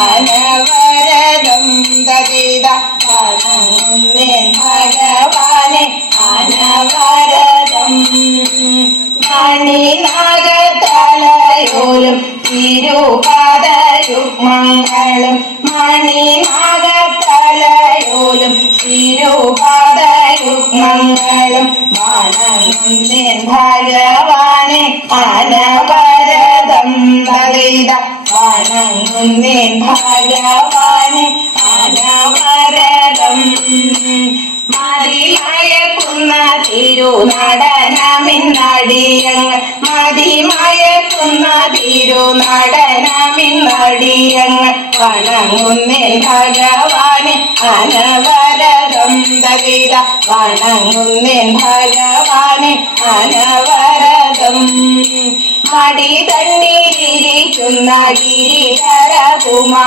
അനവരതം തതിത വണങ്ങുന്നേൻ ഭഗവാനെ അനവരതം. മണിനാഗത്തലയോലും തിരുപാദയുഗ്മങ്ങളും മണിനാഗത്തലയോലും തിരുപാദയുഗ്മങ്ങളും വണങ്ങുന്നേൻ ഭഗവാനെ അനവരതം തതിത വണങ്ങുന്നേൻ ഭഗവാനെ അനവരതം. മതിമയക്കുന്ന തിരുനടനമിന്നടിയങ്ങൾ മതിമയക്കുന്ന തിരുനടനമിന്നടിയങ്ങൾ വണങ്ങുന്നേൻ ഭഗവാനെ അനവരതം തതിത വണങ്ങുന്നേൻ ഭഗവാനെ അനവരതം. മടി തണ്ടിലിരിക്കുന്ന ഗിരിധര കുമാര